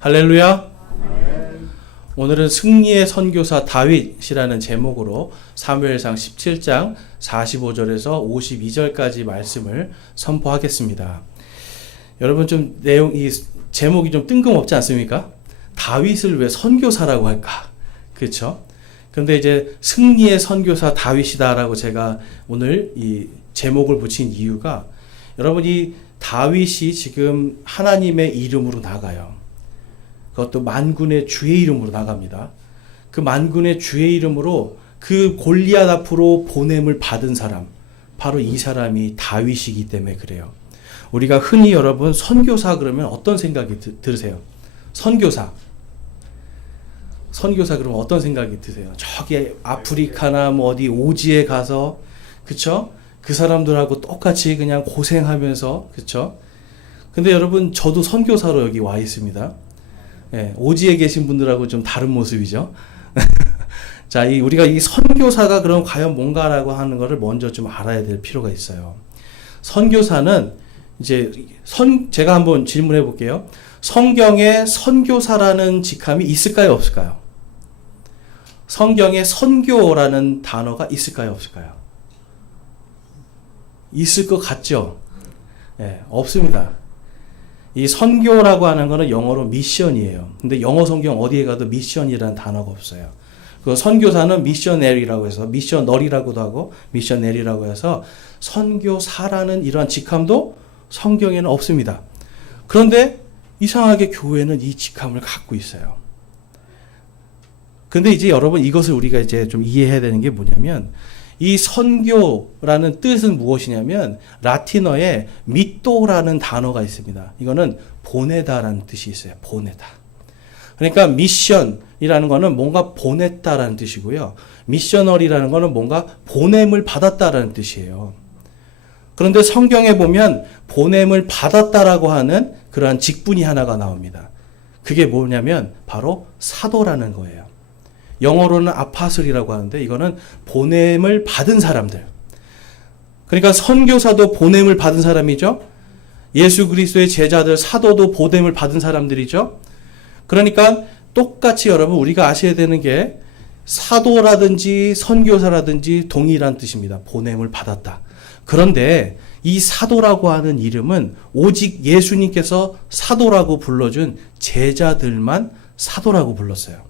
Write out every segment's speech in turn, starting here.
할렐루야. 오늘은 승리의 선교사 다윗이라는 제목으로 사무엘상 17장 45절에서 52절까지 말씀을 선포하겠습니다. 여러분 좀 이 제목이 좀 뜬금없지 않습니까? 다윗을 왜 선교사라고 할까? 그렇죠? 근데 이제 승리의 선교사 다윗이다라고 제가 오늘 이 제목을 붙인 이유가, 여러분 이 다윗이 지금 하나님의 이름으로 나가요. 그것도 만군의 주의 이름으로 나갑니다. 그 만군의 주의 이름으로 그 골리앗 앞으로 보냄을 받은 사람, 바로 이 사람이 다윗이기 때문에 그래요. 우리가 흔히 여러분 선교사 그러면 어떤 생각이 들으세요? 선교사 그러면 어떤 생각이 드세요? 저기 아프리카나 뭐 어디 오지에 가서, 그쵸? 그 사람들하고 똑같이 그냥 고생하면서, 그쵸? 근데 여러분 저도 선교사로 여기 와 있습니다. 예, 오지에 계신 분들하고 좀 다른 모습이죠. 자, 우리가 이 선교사가 그럼 과연 뭔가라고 하는 것을 먼저 좀 알아야 될 필요가 있어요. 선교사는 이제 제가 한번 질문해 볼게요. 성경에 선교사라는 직함이 있을까요, 없을까요? 성경에 선교라는 단어가 있을까요, 없을까요? 있을 것 같죠? 예, 없습니다. 이 선교라고 하는 거는 영어로 미션이에요. 근데 영어 성경 어디에 가도 미션이라는 단어가 없어요. 그 선교사는 미셔너리라고 해서, 미셔너리라고도 하고 미셔너리라고 해서 선교사라는 이러한 직함도 성경에는 없습니다. 그런데 이상하게 교회는 이 직함을 갖고 있어요. 근데 이제 여러분 이것을 우리가 이제 좀 이해해야 되는 게 뭐냐면, 이 선교라는 뜻은 무엇이냐면 라틴어에 미또라는 단어가 있습니다. 이거는 보내다라는 뜻이 있어요. 보내다. 그러니까 미션이라는 거는 뭔가 보냈다라는 뜻이고요. 미셔너리라는 거는 뭔가 보냄을 받았다라는 뜻이에요. 그런데 성경에 보면 보냄을 받았다라고 하는 그러한 직분이 하나가 나옵니다. 그게 뭐냐면 바로 사도라는 거예요. 영어로는 아파슬이라고 하는데 이거는 보냄을 받은 사람들. 그러니까 선교사도 보냄을 받은 사람이죠. 예수 그리스도의 제자들 사도도 보냄을 받은 사람들이죠. 그러니까 똑같이 여러분 우리가 아셔야 되는 게 사도라든지 선교사라든지 동일한 뜻입니다. 보냄을 받았다. 그런데 이 사도라고 하는 이름은 오직 예수님께서 사도라고 불러준 제자들만 사도라고 불렀어요.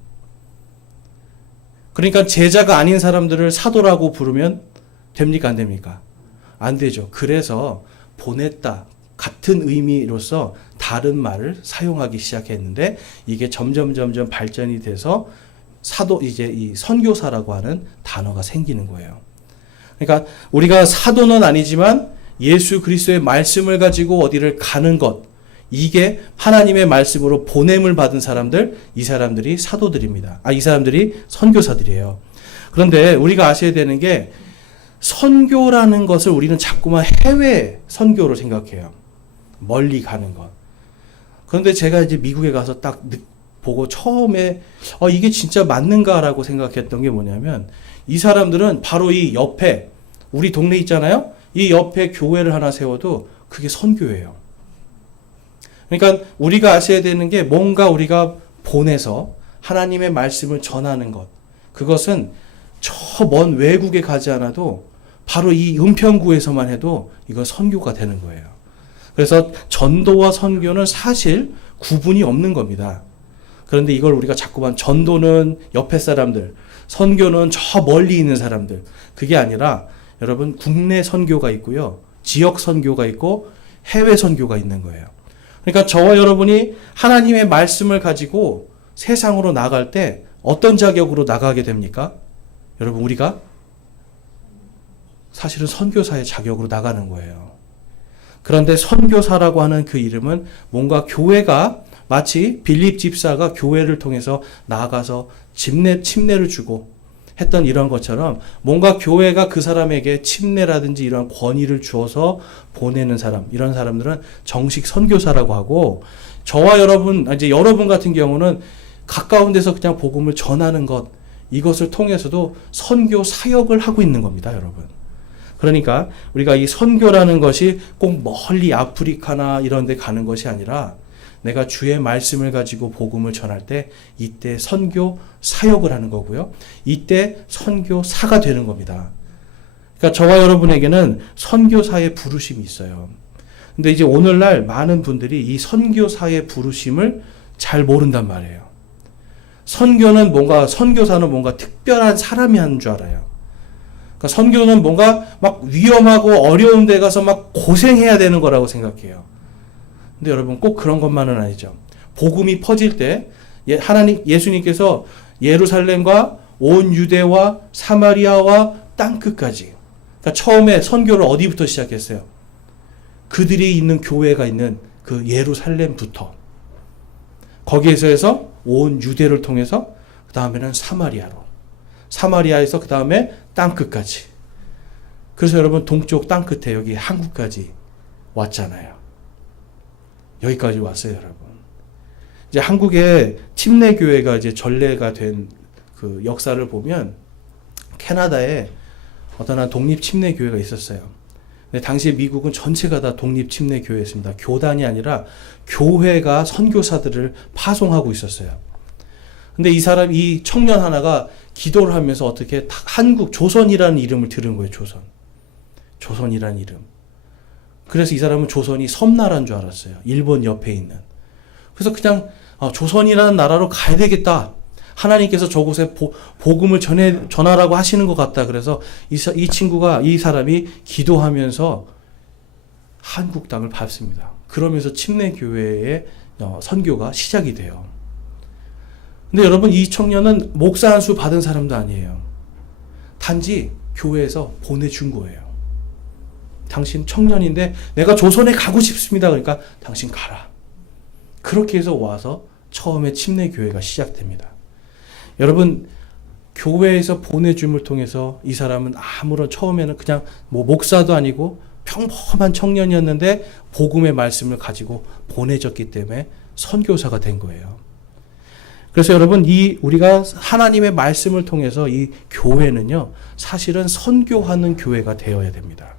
그러니까 제자가 아닌 사람들을 사도라고 부르면 됩니까? 안 됩니까? 안 되죠. 그래서 보냈다 같은 의미로서 다른 말을 사용하기 시작했는데 이게 점점 발전이 돼서 이제 이 선교사라고 하는 단어가 생기는 거예요. 그러니까 우리가 사도는 아니지만 예수 그리스도의 말씀을 가지고 어디를 가는 것, 이게 하나님의 말씀으로 보냄을 받은 사람들, 이 사람들이 사도들입니다. 이 사람들이 선교사들이에요. 그런데 우리가 아셔야 되는 게 선교라는 것을 우리는 자꾸만 해외 선교로 생각해요. 멀리 가는 것. 그런데 제가 이제 미국에 가서 딱 보고 처음에 이게 진짜 맞는가라고 생각했던 게 뭐냐면, 이 사람들은 바로 이 옆에 우리 동네 있잖아요. 이 옆에 교회를 하나 세워도 그게 선교예요. 그러니까 우리가 아셔야 되는 게 뭔가 우리가 보내서 하나님의 말씀을 전하는 것, 그것은 저 먼 외국에 가지 않아도 바로 이 은평구에서만 해도 이거 선교가 되는 거예요. 그래서 전도와 선교는 사실 구분이 없는 겁니다. 그런데 이걸 우리가 자꾸만 전도는 옆에 사람들, 선교는 저 멀리 있는 사람들, 그게 아니라 여러분 국내 선교가 있고요, 지역 선교가 있고 해외 선교가 있는 거예요. 그러니까 저와 여러분이 하나님의 말씀을 가지고 세상으로 나갈 때 어떤 자격으로 나가게 됩니까? 여러분 우리가 사실은 선교사의 자격으로 나가는 거예요. 그런데 선교사라고 하는 그 이름은 뭔가 교회가 마치 빌립 집사가 교회를 통해서 나아가서 침례를 주고 했던 이런 것처럼 뭔가 교회가 그 사람에게 침례라든지 이런 권위를 주어서 보내는 사람, 이런 사람들은 정식 선교사라고 하고, 저와 여러분, 이제 여러분 같은 경우는 가까운 데서 그냥 복음을 전하는 것, 이것을 통해서도 선교 사역을 하고 있는 겁니다, 여러분. 그러니까 우리가 이 선교라는 것이 꼭 멀리 아프리카나 이런 데 가는 것이 아니라 내가 주의 말씀을 가지고 복음을 전할 때 이때 선교 사역을 하는 거고요. 이때 선교사가 되는 겁니다. 그러니까 저와 여러분에게는 선교사의 부르심이 있어요. 근데 이제 오늘날 많은 분들이 이 선교사의 부르심을 잘 모른단 말이에요. 선교사는 뭔가 특별한 사람이 하는 줄 알아요. 그러니까 선교는 뭔가 막 위험하고 어려운 데 가서 막 고생해야 되는 거라고 생각해요. 근데 여러분 꼭 그런 것만은 아니죠. 복음이 퍼질 때 예수님께서 예루살렘과 온 유대와 사마리아와 땅끝까지, 그러니까 처음에 선교를 어디부터 시작했어요? 그들이 있는 교회가 있는 그 예루살렘부터, 거기에서 해서 온 유대를 통해서 그 다음에는 사마리아에서 그 다음에 땅끝까지. 그래서 여러분 동쪽 땅끝에 여기 한국까지 왔잖아요. 여기까지 왔어요, 여러분. 이제 한국의 침례교회가 이제 전례가 된 그 역사를 보면 캐나다에 어떤 한 독립 침례교회가 있었어요. 근데 당시 미국은 전체가 다 독립 침례교회였습니다. 교단이 아니라 교회가 선교사들을 파송하고 있었어요. 근데 이 청년 하나가 기도를 하면서 어떻게 조선이라는 이름을 들은 거예요, 조선이라는 이름. 그래서 이 사람은 조선이 섬나라인 줄 알았어요. 일본 옆에 있는. 그래서 그냥 조선이라는 나라로 가야 되겠다. 하나님께서 저곳에 복음을 전하라고 하시는 것 같다. 그래서 이 사람이 기도하면서 한국 땅을 밟습니다. 그러면서 침례교회의 선교가 시작이 돼요. 근데 여러분, 이 청년은 목사 한 수 받은 사람도 아니에요. 단지 교회에서 보내준 거예요. 당신 청년인데 내가 조선에 가고 싶습니다. 그러니까 당신 가라. 그렇게 해서 와서 처음에 침례교회가 시작됩니다. 여러분, 교회에서 보내줌을 통해서 이 사람은 처음에는 그냥 목사도 아니고 평범한 청년이었는데 복음의 말씀을 가지고 보내졌기 때문에 선교사가 된 거예요. 그래서 여러분, 우리가 하나님의 말씀을 통해서 이 교회는요, 사실은 선교하는 교회가 되어야 됩니다.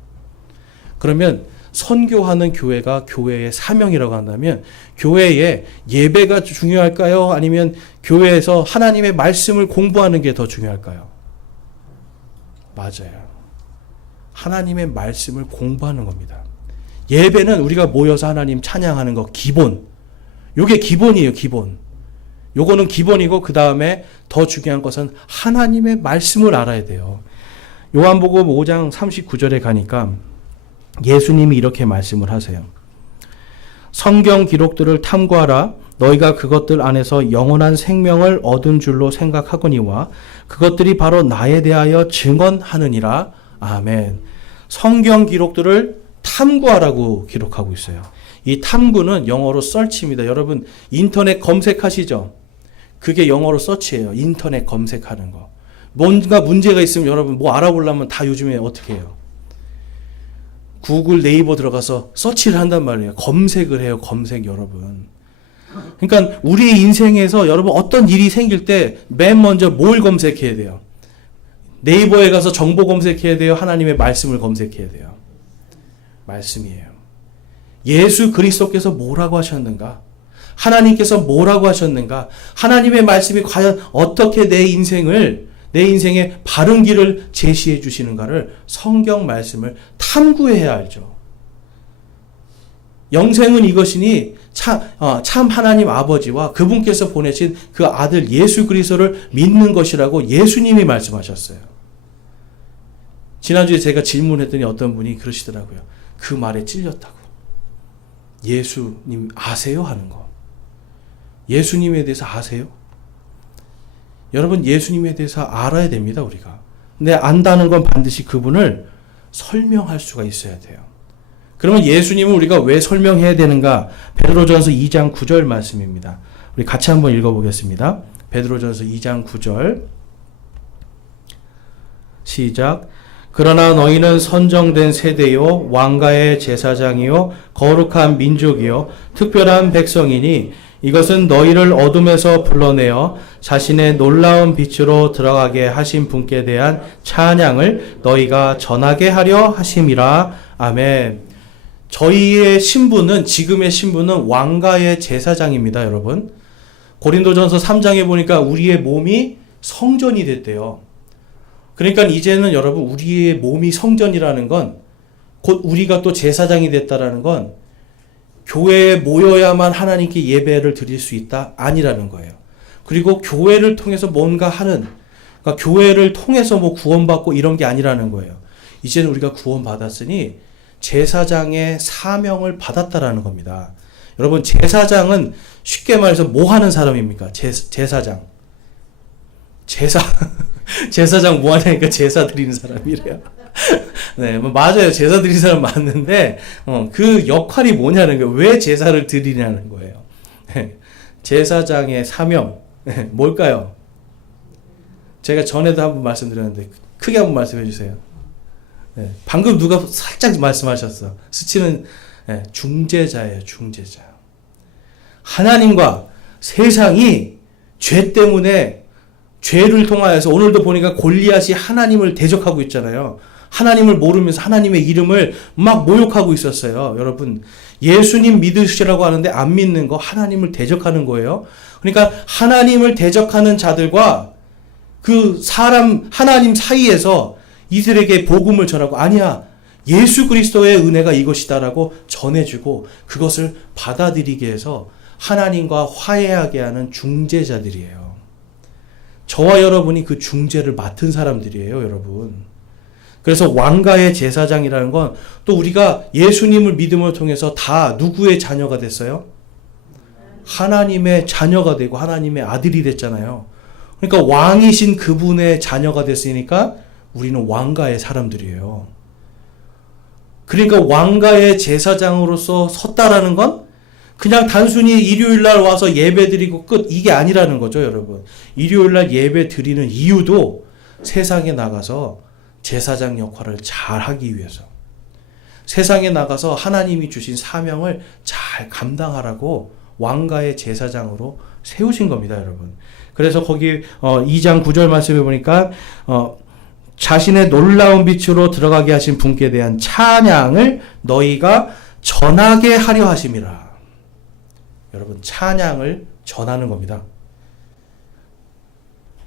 그러면 선교하는 교회가 교회의 사명이라고 한다면 교회의 예배가 중요할까요? 아니면 교회에서 하나님의 말씀을 공부하는 게 더 중요할까요? 맞아요. 하나님의 말씀을 공부하는 겁니다. 예배는 우리가 모여서 하나님 찬양하는 거 기본. 요게 기본이에요, 기본. 요거는 기본이고 그 다음에 더 중요한 것은 하나님의 말씀을 알아야 돼요. 요한복음 5장 39절에 가니까 예수님이 이렇게 말씀을 하세요. 성경 기록들을 탐구하라. 너희가 그것들 안에서 영원한 생명을 얻은 줄로 생각하거니와 그것들이 바로 나에 대하여 증언하느니라. 아멘. 성경 기록들을 탐구하라고 기록하고 있어요. 이 탐구는 영어로 search입니다. 여러분 인터넷 검색하시죠? 그게 영어로 search예요. 인터넷 검색하는 거. 뭔가 문제가 있으면 여러분 뭐 알아보려면 다 요즘에 어떻게 해요? 구글, 네이버 들어가서 서치를 한단 말이에요. 검색을 해요. 검색 여러분. 그러니까 우리 인생에서 여러분 어떤 일이 생길 때 맨 먼저 뭘 검색해야 돼요? 네이버에 가서 정보 검색해야 돼요? 하나님의 말씀을 검색해야 돼요? 말씀이에요. 예수 그리스도께서 뭐라고 하셨는가? 하나님께서 뭐라고 하셨는가? 하나님의 말씀이 과연 어떻게 내 인생의 바른 길을 제시해 주시는가를 성경 말씀을 탐구해야 알죠. 영생은 이것이니 참 하나님 아버지와 그분께서 보내신 그 아들 예수 그리스도를 믿는 것이라고 예수님이 말씀하셨어요. 지난주에 제가 질문했더니 어떤 분이 그러시더라고요. 그 말에 찔렸다고. 예수님 아세요? 하는 거. 예수님에 대해서 아세요? 여러분 예수님에 대해서 알아야 됩니다. 우리가. 근데 안다는 건 반드시 그분을 설명할 수가 있어야 돼요. 그러면 예수님을 우리가 왜 설명해야 되는가? 베드로전서 2장 9절 말씀입니다. 우리 같이 한번 읽어보겠습니다. 베드로전서 2장 9절 시작. 그러나 너희는 선정된 세대요 왕가의 제사장이요 거룩한 민족이요 특별한 백성이니 이것은 너희를 어둠에서 불러내어 자신의 놀라운 빛으로 들어가게 하신 분께 대한 찬양을 너희가 전하게 하려 하심이라. 아멘. 저희의 신분은, 지금의 신분은 왕가의 제사장입니다, 여러분. 고린도전서 3장에 보니까 우리의 몸이 성전이 됐대요. 그러니까 이제는 여러분, 우리의 몸이 성전이라는 건, 곧 우리가 또 제사장이 됐다라는 건 교회에 모여야만 하나님께 예배를 드릴 수 있다? 아니라는 거예요. 그리고 교회를 통해서 뭔가 하는, 그러니까 교회를 통해서 뭐 구원받고 이런 게 아니라는 거예요. 이제는 우리가 구원받았으니 제사장의 사명을 받았다라는 겁니다. 여러분, 제사장은 쉽게 말해서 뭐 하는 사람입니까? 제사장. 제사장 뭐 하냐니까 제사 드리는 사람이래요. 네, 뭐 맞아요. 제사 드리는 사람 맞는데, 그 역할이 뭐냐는 거예요. 왜 제사를 드리냐는 거예요. 제사장의 사명, 뭘까요? 제가 전에도 한번 말씀드렸는데, 크게 한번 말씀해 주세요. 네, 방금 누가 살짝 말씀하셨어. 스치는, 중재자예요, 중재자. 하나님과 세상이 죄 때문에, 죄를 통하여서 오늘도 보니까 골리앗이 하나님을 대적하고 있잖아요. 하나님을 모르면서 하나님의 이름을 막 모욕하고 있었어요. 여러분, 예수님 믿으시라고 하는데 안 믿는 거 하나님을 대적하는 거예요. 그러니까 하나님을 대적하는 자들과 그 사람, 하나님 사이에서 이들에게 복음을 전하고, 아니야, 예수 그리스도의 은혜가 이것이다라고 전해주고 그것을 받아들이게 해서 하나님과 화해하게 하는 중재자들이에요. 저와 여러분이 그 중재를 맡은 사람들이에요, 여러분. 그래서 왕가의 제사장이라는 건 또 우리가 예수님을 믿음을 통해서 다 누구의 자녀가 됐어요? 하나님의 자녀가 되고 하나님의 아들이 됐잖아요. 그러니까 왕이신 그분의 자녀가 됐으니까 우리는 왕가의 사람들이에요. 그러니까 왕가의 제사장으로서 섰다라는 건 그냥 단순히 일요일날 와서 예배 드리고 끝, 이게 아니라는 거죠, 여러분. 일요일날 예배 드리는 이유도 세상에 나가서 제사장 역할을 잘 하기 위해서, 세상에 나가서 하나님이 주신 사명을 잘 감당하라고 왕가의 제사장으로 세우신 겁니다, 여러분. 그래서 거기 2장 9절 말씀해 보니까 자신의 놀라운 빛으로 들어가게 하신 분께 대한 찬양을 너희가 전하게 하려 하심이라. 여러분, 찬양을 전하는 겁니다.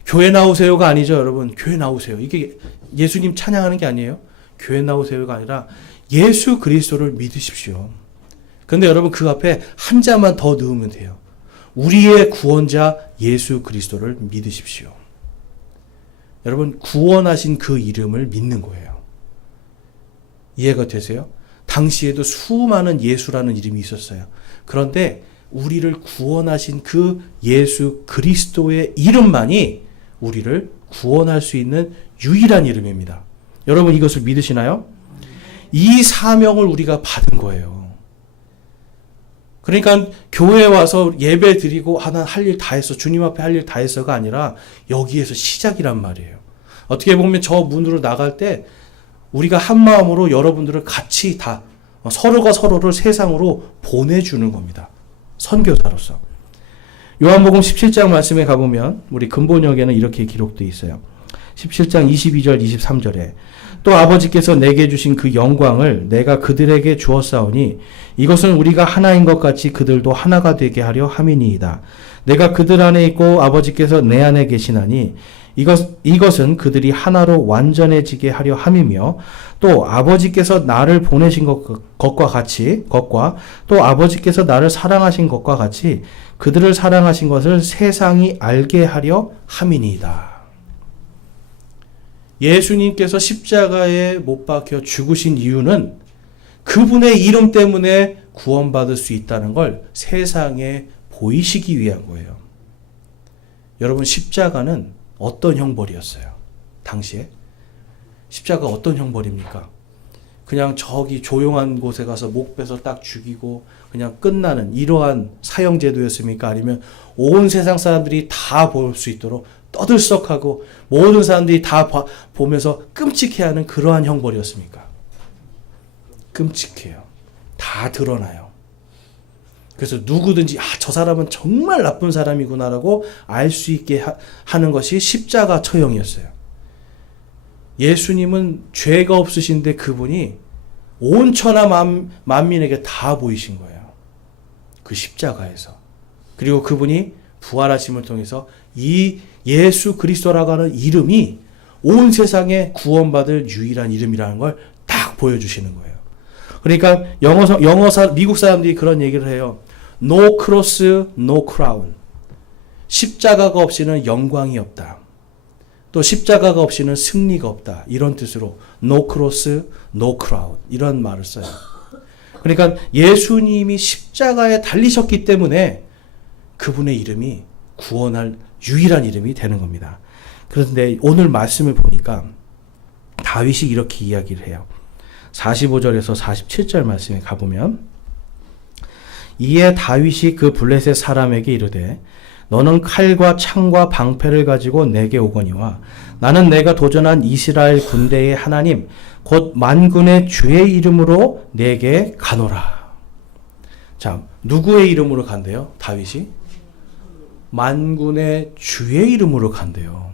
교회 나오세요가 아니죠, 여러분. 교회 나오세요. 이게 예수님 찬양하는 게 아니에요. 교회 나오세요가 아니라 예수 그리스도를 믿으십시오. 그런데 여러분, 그 앞에 한 자만 더 넣으면 돼요. 우리의 구원자 예수 그리스도를 믿으십시오. 여러분, 구원하신 그 이름을 믿는 거예요. 이해가 되세요? 당시에도 수많은 예수라는 이름이 있었어요. 그런데 우리를 구원하신 그 예수 그리스도의 이름만이 우리를 구원할 수 있는 유일한 이름입니다. 여러분, 이것을 믿으시나요? 이 사명을 우리가 받은 거예요. 그러니까 교회에 와서 예배 드리고 난 할 일 다 했어, 주님 앞에 할 일 다 했어가 아니라 여기에서 시작이란 말이에요. 어떻게 보면 저 문으로 나갈 때 우리가 한 마음으로 여러분들을 같이 다 서로가 서로를 세상으로 보내주는 겁니다. 선교사로서. 요한복음 17장 말씀에 가보면 우리 근본역에는 이렇게 기록되어 있어요. 17장 22절 23절에 또 아버지께서 내게 주신 그 영광을 내가 그들에게 주었사오니 이것은 우리가 하나인 것 같이 그들도 하나가 되게 하려 함이니이다. 내가 그들 안에 있고 아버지께서 내 안에 계시나니 이것은 그들이 하나로 완전해지게 하려 함이며 또 아버지께서 나를 보내신 것과 또 아버지께서 나를 사랑하신 것과 같이 그들을 사랑하신 것을 세상이 알게 하려 함이니이다. 예수님께서 십자가에 못 박혀 죽으신 이유는 그분의 이름 때문에 구원받을 수 있다는 걸 세상에 보이시기 위한 거예요. 여러분, 십자가는 어떤 형벌이었어요? 당시에? 십자가 어떤 형벌입니까? 그냥 저기 조용한 곳에 가서 목 베서 딱 죽이고 그냥 끝나는 이러한 사형제도였습니까? 아니면 온 세상 사람들이 다 볼 수 있도록 떠들썩하고 모든 사람들이 다 보면서 끔찍해하는 그러한 형벌이었습니까? 끔찍해요. 다 드러나요. 그래서 누구든지 저 사람은 정말 나쁜 사람이구나라고 알 수 있게 하는 것이 십자가 처형이었어요. 예수님은 죄가 없으신데 그분이 온 천하 만민에게 다 보이신 거예요. 그 십자가에서. 그리고 그분이 부활하심을 통해서 이 예수 그리스도라고 하는 이름이 온 세상에 구원받을 유일한 이름이라는 걸 딱 보여주시는 거예요. 그러니까 미국 사람들이 그런 얘기를 해요. No cross, no crown. 십자가가 없이는 영광이 없다. 또 십자가가 없이는 승리가 없다. 이런 뜻으로 no cross, no crown. 이런 말을 써요. 그러니까 예수님이 십자가에 달리셨기 때문에 그분의 이름이 구원할 유일한 이름이 되는 겁니다. 그런데 오늘 말씀을 보니까 다윗이 이렇게 이야기를 해요. 45절에서 47절 말씀에 가보면 이에 다윗이 그 블레셋 사람에게 이르되 너는 칼과 창과 방패를 가지고 내게 오거니와 나는 내가 도전한 이스라엘 군대의 하나님 곧 만군의 주의 이름으로 내게 가노라. 자, 누구의 이름으로 간대요? 다윗이? 만군의 주의 이름으로 간대요.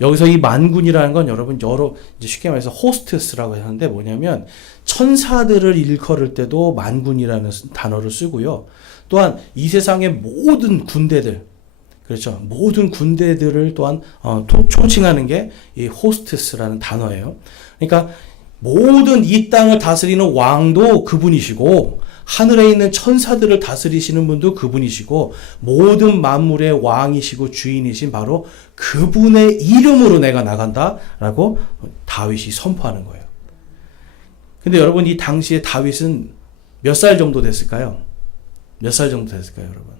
여기서 이 만군이라는 건 여러분 이제 쉽게 말해서 호스트스라고 하는데 뭐냐면 천사들을 일컬을 때도 만군이라는 단어를 쓰고요. 또한 이 세상의 모든 군대들, 그렇죠. 모든 군대들을 또한 총칭하는 게 이 호스트스라는 단어예요. 그러니까 모든 이 땅을 다스리는 왕도 그분이시고 하늘에 있는 천사들을 다스리시는 분도 그분이시고 모든 만물의 왕이시고 주인이신 바로 그분의 이름으로 내가 나간다라고 다윗이 선포하는 거예요. 근데 여러분 이 당시에 다윗은 몇 살 정도 됐을까요? 몇 살 정도 됐을까요, 여러분?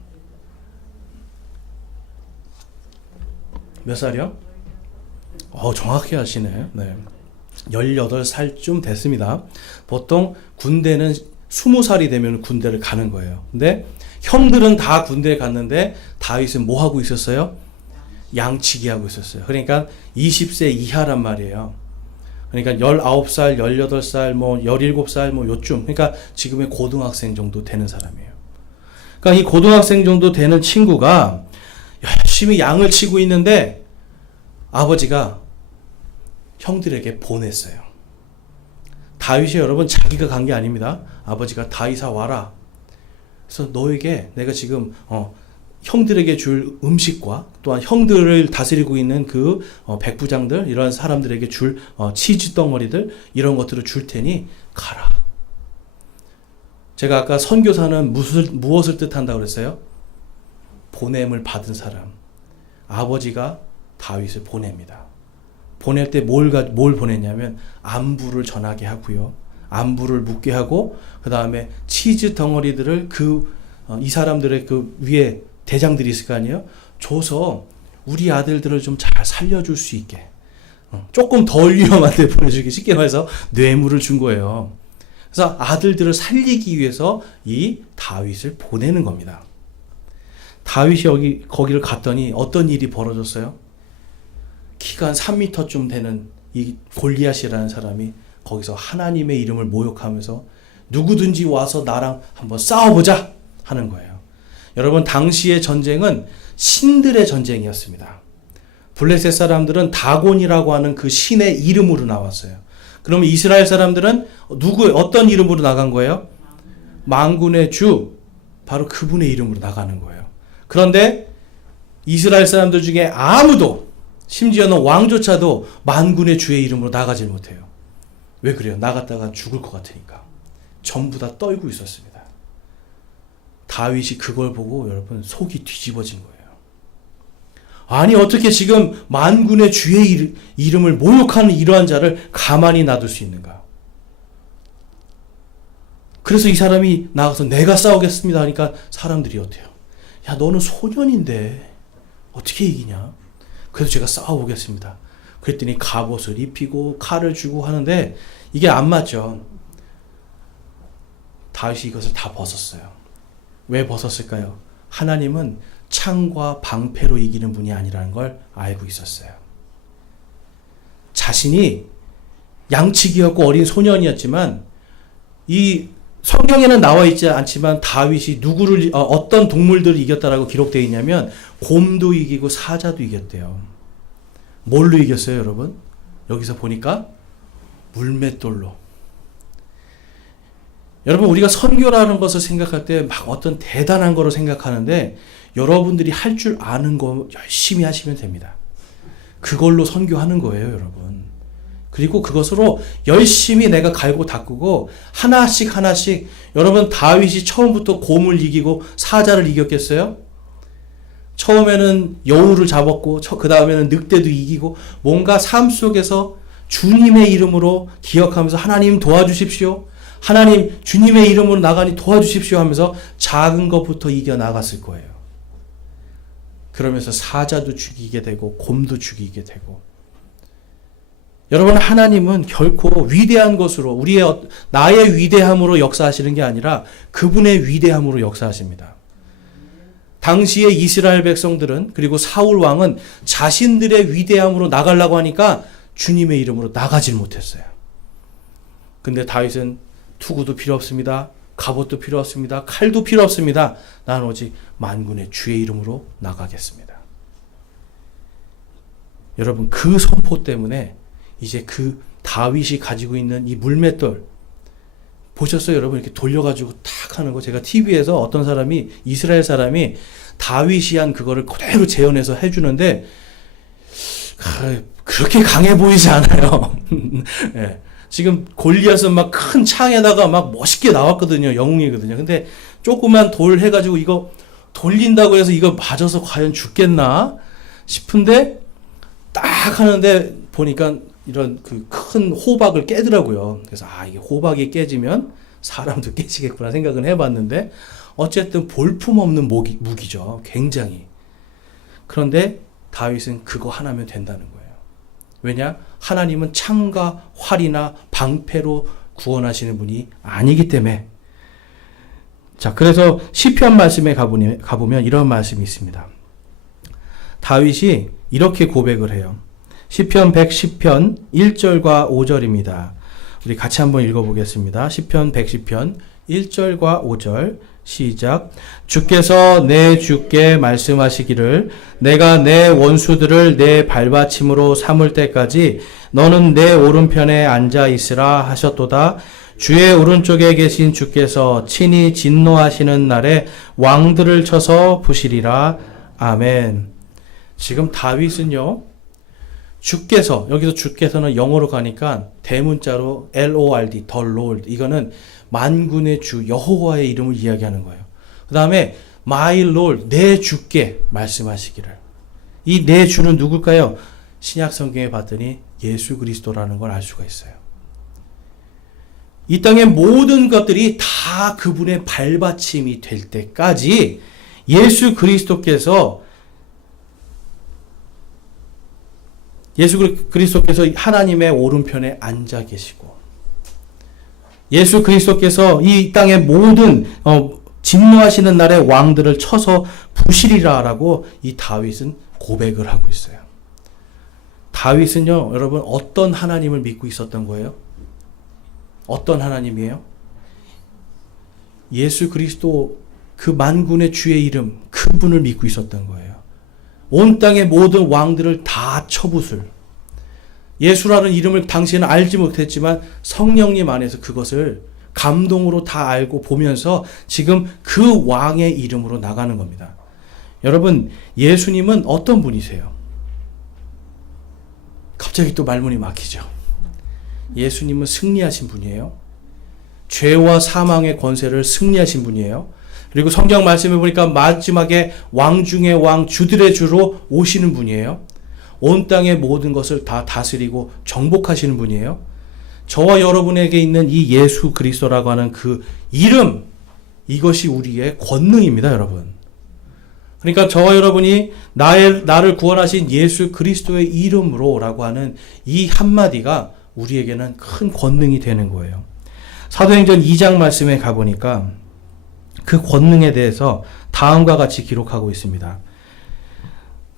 몇 살이요? 정확히 하시네. 네. 18살쯤 됐습니다. 보통 군대는 20살이 되면 군대를 가는 거예요. 근데 형들은 다 군대에 갔는데 다윗은 뭐 하고 있었어요? 양치기 하고 있었어요. 그러니까 20세 이하란 말이에요. 그러니까 19살, 18살, 17살 요쯤. 그러니까 지금의 고등학생 정도 되는 사람이에요. 그러니까 이 고등학생 정도 되는 친구가 열심히 양을 치고 있는데 아버지가 형들에게 보냈어요. 다윗이 여러분 자기가 간 게 아닙니다. 아버지가 다윗아 와라. 그래서 너에게 내가 지금 형들에게 줄 음식과 또한 형들을 다스리고 있는 그 백부장들 이런 사람들에게 줄 치즈 덩어리들 이런 것들을 줄 테니 가라. 제가 아까 선교사는 무엇을 뜻한다고 그랬어요? 보냄을 받은 사람. 아버지가 다윗을 보냅니다. 보낼 때 뭘 보냈냐면 안부를 전하게 하고요. 안부를 묻게 하고 그 다음에 치즈 덩어리들을 이 사람들의 그 위에 대장들이 있을 거 아니에요? 줘서 우리 아들들을 좀 잘 살려줄 수 있게 조금 덜 위험한 데 보내주기 쉽게 말해서 뇌물을 준 거예요. 그래서 아들들을 살리기 위해서 이 다윗을 보내는 겁니다. 다윗이 거기를 갔더니 어떤 일이 벌어졌어요? 키가 한 3m쯤 되는 이 골리앗이라는 사람이 거기서 하나님의 이름을 모욕하면서 누구든지 와서 나랑 한번 싸워보자 하는 거예요. 여러분 당시의 전쟁은 신들의 전쟁이었습니다. 블레셋 사람들은 다곤이라고 하는 그 신의 이름으로 나왔어요. 그러면 이스라엘 사람들은 어떤 이름으로 나간 거예요? 만군의 주, 바로 그분의 이름으로 나가는 거예요. 그런데 이스라엘 사람들 중에 아무도 심지어는 왕조차도 만군의 주의 이름으로 나가질 못해요. 왜 그래요? 나갔다가 죽을 것 같으니까. 전부 다 떨고 있었습니다. 다윗이 그걸 보고 여러분 속이 뒤집어진 거예요. 아니 어떻게 지금 만군의 주의 이름을 모욕하는 이러한 자를 가만히 놔둘 수 있는가? 그래서 이 사람이 나가서 내가 싸우겠습니다 하니까 사람들이 어때요? 야 너는 소년인데 어떻게 이기냐? 그래서 제가 싸워보겠습니다. 그랬더니 갑옷을 입히고 칼을 주고 하는데 이게 안 맞죠. 다윗이 이것을 다 벗었어요. 왜 벗었을까요? 하나님은 창과 방패로 이기는 분이 아니라는 걸 알고 있었어요. 자신이 양치기였고 어린 소년이었지만 이 성경에는 나와 있지 않지만 다윗이 어떤 동물들을 이겼다라고 기록되어 있냐면 곰도 이기고 사자도 이겼대요. 뭘로 이겼어요, 여러분? 여기서 보니까 물맷돌로. 여러분, 우리가 선교라는 것을 생각할 때 막 어떤 대단한 거로 생각하는데 여러분들이 할 줄 아는 거 열심히 하시면 됩니다. 그걸로 선교하는 거예요, 여러분. 그리고 그것으로 열심히 내가 갈고 닦고 하나씩 하나씩. 여러분, 다윗이 처음부터 곰을 이기고 사자를 이겼겠어요? 처음에는 여우를 잡았고 그 다음에는 늑대도 이기고 뭔가 삶 속에서 주님의 이름으로 기억하면서 하나님 도와주십시오. 하나님 주님의 이름으로 나가니 도와주십시오 하면서 작은 것부터 이겨나갔을 거예요. 그러면서 사자도 죽이게 되고 곰도 죽이게 되고. 여러분, 하나님은 결코 위대한 것으로 나의 위대함으로 역사하시는 게 아니라 그분의 위대함으로 역사하십니다. 당시의 이스라엘 백성들은, 그리고 사울 왕은 자신들의 위대함으로 나가려고 하니까 주님의 이름으로 나가질 못했어요. 근데 다윗은 투구도 필요 없습니다. 갑옷도 필요 없습니다. 칼도 필요 없습니다. 나는 오직 만군의 주의 이름으로 나가겠습니다. 여러분, 그 선포 때문에 이제 그 다윗이 가지고 있는 이 물맷돌 보셨어요? 여러분, 이렇게 돌려가지고 탁 하는 거. 제가 TV에서 어떤 사람이, 이스라엘 사람이 다윗이 한 그거를 그대로 재현해서 해주는데 그렇게 강해 보이지 않아요. 네. 지금 골리앗은 막 큰 창에다가 막 멋있게 나왔거든요. 영웅이거든요. 근데 조그만 돌 해가지고 이거 돌린다고 해서 이거 맞아서 과연 죽겠나 싶은데 딱 하는데 보니까 이런 그 큰 호박을 깨더라고요. 그래서 이게 호박이 깨지면 사람도 깨지겠구나 생각은 해봤는데 어쨌든 볼품없는 무기죠. 굉장히. 그런데 다윗은 그거 하나면 된다는 거예요. 왜냐? 하나님은 창과 활이나 방패로 구원하시는 분이 아니기 때문에. 자, 그래서 시편 말씀에 가보면 이런 말씀이 있습니다. 다윗이 이렇게 고백을 해요. 시편 110편 1절과 5절입니다. 우리 같이 한번 읽어보겠습니다. 시편 110편 1절과 5절 시작. 주께서 내 주께 말씀하시기를 내가 내 원수들을 내 발받침으로 삼을 때까지 너는 내 오른편에 앉아 있으라 하셨도다. 주의 오른쪽에 계신 주께서 친히 진노하시는 날에 왕들을 쳐서 부시리라. 아멘. 지금 다윗은요, 주께서, 여기서 주께서는 영어로 가니까 대문자로 LORD, the Lord. 이거는 만군의 주 여호와의 이름을 이야기하는 거예요. 그 다음에 my Lord, 내 주께 말씀하시기를. 이 내 주는 누굴까요? 신약 성경에 봤더니 예수 그리스도라는 걸 알 수가 있어요. 이 땅의 모든 것들이 다 그분의 발받침이 될 때까지 예수 그리스도께서 하나님의 오른편에 앉아 계시고 예수 그리스도께서 이 땅의 모든 진노하시는 날에 왕들을 쳐서 부시리라라고 이 다윗은 고백을 하고 있어요. 다윗은요, 여러분, 어떤 하나님을 믿고 있었던 거예요? 어떤 하나님이에요? 예수 그리스도, 그 만군의 주의 이름, 그분을 믿고 있었던 거예요. 온 땅의 모든 왕들을 다 쳐부술. 예수라는 이름을 당시에는 알지 못했지만 성령님 안에서 그것을 감동으로 다 알고 보면서 지금 그 왕의 이름으로 나가는 겁니다. 여러분, 예수님은 어떤 분이세요? 갑자기 또 말문이 막히죠. 예수님은 승리하신 분이에요. 죄와 사망의 권세를 승리하신 분이에요. 그리고 성경 말씀해 보니까 마지막에 왕 중의 왕, 주들의 주로 오시는 분이에요. 온 땅의 모든 것을 다 다스리고 정복하시는 분이에요. 저와 여러분에게 있는 이 예수 그리스도라고 하는 그 이름, 이것이 우리의 권능입니다, 여러분. 그러니까 저와 여러분이 나를 구원하신 예수 그리스도의 이름으로라고 하는 이 한마디가 우리에게는 큰 권능이 되는 거예요. 사도행전 2장 말씀에 가보니까 그 권능에 대해서 다음과 같이 기록하고 있습니다.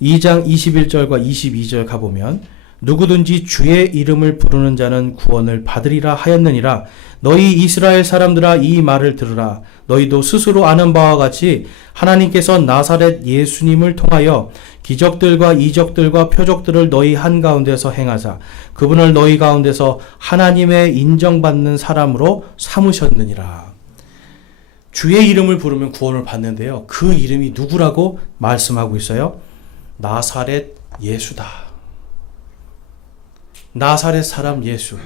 2장 21절과 22절 가보면 누구든지 주의 이름을 부르는 자는 구원을 받으리라 하였느니라. 너희 이스라엘 사람들아 이 말을 들으라. 너희도 스스로 아는 바와 같이 하나님께서 나사렛 예수님을 통하여 기적들과 이적들과 표적들을 너희 한가운데서 행하사 그분을 너희 가운데서 하나님의 인정받는 사람으로 삼으셨느니라. 주의 이름을 부르면 구원을 받는데요. 그 이름이 누구라고 말씀하고 있어요? 나사렛 예수다. 나사렛 사람 예수.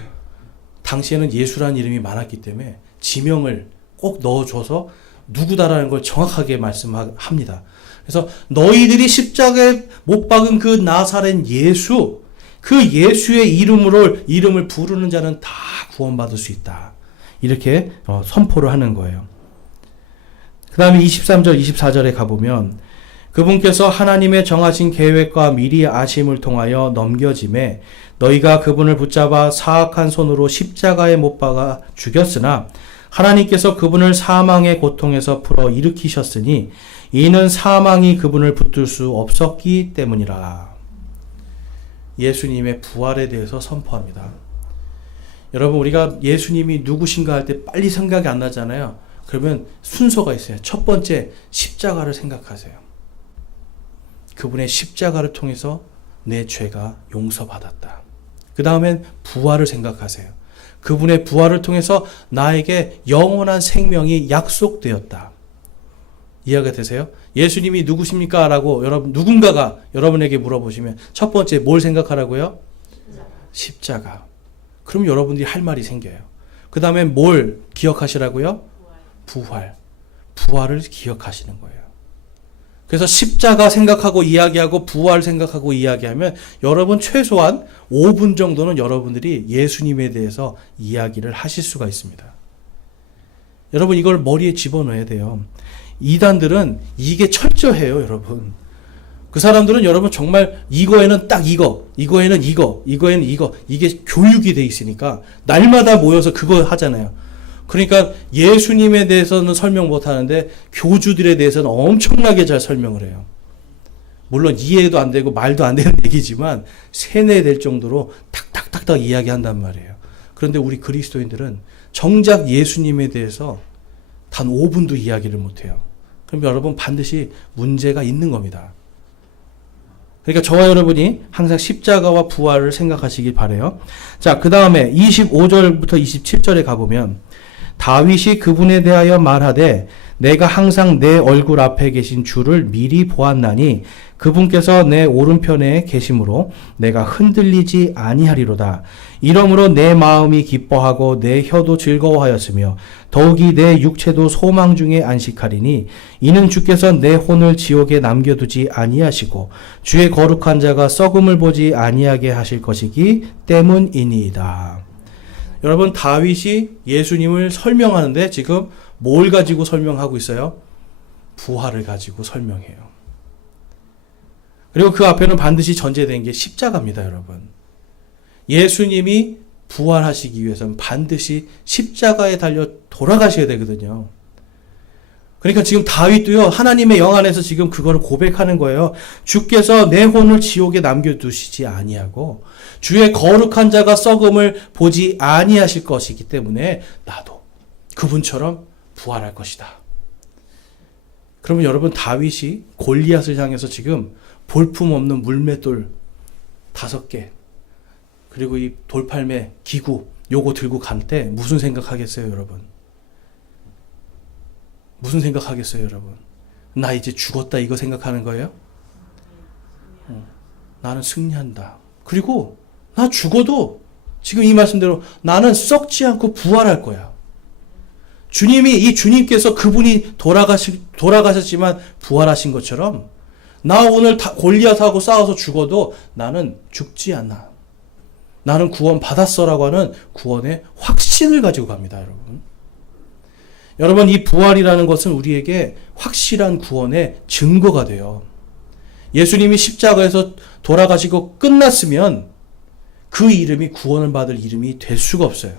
당시에는 예수라는 이름이 많았기 때문에 지명을 꼭 넣어줘서 누구다라는 걸 정확하게 말씀합니다. 그래서 너희들이 십자가에 못 박은 그 나사렛 예수, 그 예수의 이름을 부르는 자는 다 구원받을 수 있다. 이렇게 선포를 하는 거예요. 그 다음에 23절, 24절에 가보면 그분께서 하나님의 정하신 계획과 미리 아심을 통하여 넘겨짐에 너희가 그분을 붙잡아 사악한 손으로 십자가에 못 박아 죽였으나 하나님께서 그분을 사망의 고통에서 풀어 일으키셨으니 이는 사망이 그분을 붙들 수 없었기 때문이라. 예수님의 부활에 대해서 선포합니다. 여러분, 우리가 예수님이 누구신가 할 때 빨리 생각이 안 나잖아요. 그러면 순서가 있어요. 첫 번째, 십자가를 생각하세요. 그분의 십자가를 통해서 내 죄가 용서받았다. 그 다음엔 부활을 생각하세요. 그분의 부활을 통해서 나에게 영원한 생명이 약속되었다. 이해가 되세요? 예수님이 누구십니까? 라고 누군가가 여러분에게 물어보시면 첫 번째 뭘 생각하라고요? 십자가. 그럼 여러분들이 할 말이 생겨요. 그 다음에 뭘 기억하시라고요? 부활. 부활을 기억하시는 거예요. 그래서 십자가 생각하고 이야기하고 부활 생각하고 이야기하면 여러분 최소한 5분 정도는 여러분들이 예수님에 대해서 이야기를 하실 수가 있습니다. 여러분 이걸 머리에 집어넣어야 돼요. 이단들은 이게 철저해요, 여러분. 그 사람들은 여러분 정말 이거에는 딱 이거, 이거에는 이거, 이거에는 이거, 이게 교육이 돼 있으니까 날마다 모여서 그거 하잖아요. 그러니까 예수님에 대해서는 설명 못 하는데 교주들에 대해서는 엄청나게 잘 설명을 해요. 물론 이해도 안 되고 말도 안 되는 얘기지만 세뇌될 정도로 탁탁탁탁 이야기한단 말이에요. 그런데 우리 그리스도인들은 정작 예수님에 대해서 단 5분도 이야기를 못 해요. 그럼 여러분 반드시 문제가 있는 겁니다. 그러니까 저와 여러분이 항상 십자가와 부활을 생각하시길 바라요. 자, 그 다음에 25절부터 27절에 가보면 다윗이 그분에 대하여 말하되 내가 항상 내 얼굴 앞에 계신 주를 미리 보았나니 그분께서 내 오른편에 계심으로 내가 흔들리지 아니하리로다. 이러므로 내 마음이 기뻐하고 내 혀도 즐거워하였으며 더욱이 내 육체도 소망 중에 안식하리니 이는 주께서 내 혼을 지옥에 남겨두지 아니하시고 주의 거룩한 자가 썩음을 보지 아니하게 하실 것이기 때문이니이다. 여러분 다윗이 예수님을 설명하는데 지금 뭘 가지고 설명하고 있어요? 부활을 가지고 설명해요. 그리고 그 앞에는 반드시 전제된 게 십자가입니다, 여러분. 예수님이 부활하시기 위해서는 반드시 십자가에 달려 돌아가셔야 되거든요. 그러니까 지금 다윗도요, 하나님의 영 안에서 지금 그거를 고백하는 거예요. 주께서 내 혼을 지옥에 남겨두시지 아니하고 주의 거룩한 자가 썩음을 보지 아니하실 것이기 때문에 나도 그분처럼 부활할 것이다. 그러면 여러분 다윗이 골리앗을 향해서 지금 볼품없는 물맷돌 5개 그리고 이 돌팔매 기구 요거 들고 갈 때 무슨 생각하겠어요, 여러분? 무슨 생각하겠어요, 여러분? 나 이제 죽었다 이거 생각하는 거예요? 나는 승리한다. 그리고 나 죽어도 지금 이 말씀대로 나는 썩지 않고 부활할 거야. 이 주님께서 그분이 돌아가셨지만 부활하신 것처럼 나 오늘 골리앗하고 싸워서 죽어도 나는 죽지 않아. 나는 구원 받았어라고 하는 구원의 확신을 가지고 갑니다, 여러분. 여러분, 이 부활이라는 것은 우리에게 확실한 구원의 증거가 돼요. 예수님이 십자가에서 돌아가시고 끝났으면 그 이름이 구원을 받을 이름이 될 수가 없어요.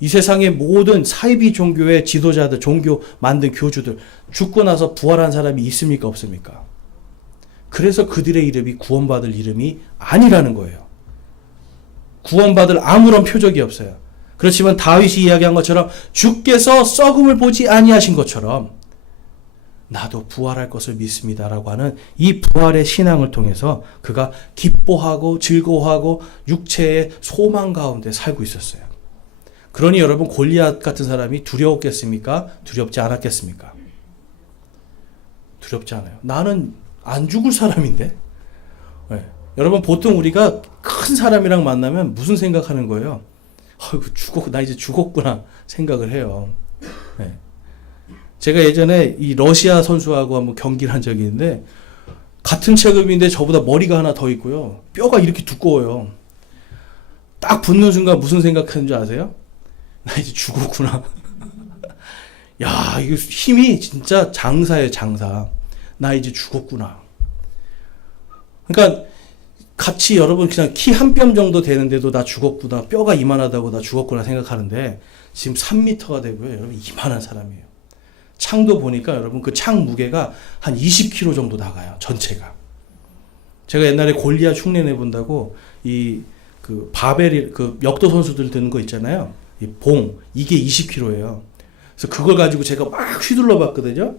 이 세상의 모든 사이비 종교의 지도자들, 종교 만든 교주들, 죽고 나서 부활한 사람이 있습니까? 없습니까? 그래서 그들의 이름이 구원받을 이름이 아니라는 거예요. 구원받을 아무런 표적이 없어요. 그렇지만 다윗이 이야기한 것처럼 주께서 썩음을 보지 아니하신 것처럼 나도 부활할 것을 믿습니다라고 하는 이 부활의 신앙을 통해서 그가 기뻐하고 즐거워하고 육체의 소망 가운데 살고 있었어요. 그러니 여러분 골리앗 같은 사람이 두려웠겠습니까? 두렵지 않았겠습니까? 두렵지 않아요. 나는 안 죽을 사람인데. 네. 여러분 보통 우리가 큰 사람이랑 만나면 무슨 생각하는 거예요? 나 이제 죽었구나 생각을 해요. 네. 제가 예전에 이 러시아 선수하고 한번 경기를 한 적이 있는데 같은 체급인데 저보다 머리가 하나 더 있고요. 뼈가 이렇게 두꺼워요. 딱 붙는 순간 무슨 생각하는 줄 아세요? 나 이제 죽었구나. 야, 이거 힘이 진짜 장사예요, 장사. 나 이제 죽었구나. 그러니까 같이 여러분 그냥 키 한 뼘 정도 되는데도 나 죽었구나. 뼈가 이만하다고 나 죽었구나 생각하는데 지금 3m가 되고요. 여러분 이만한 사람이에요. 창도 보니까 여러분 그 창 무게가 한 20kg 정도 나가요. 전체가. 제가 옛날에 골리앗 흉내 내본다고 그 바벨 그 역도 선수들 드는 거 있잖아요. 이 봉 이게 20kg예요. 그래서 그걸 가지고 제가 막 휘둘러 봤거든요.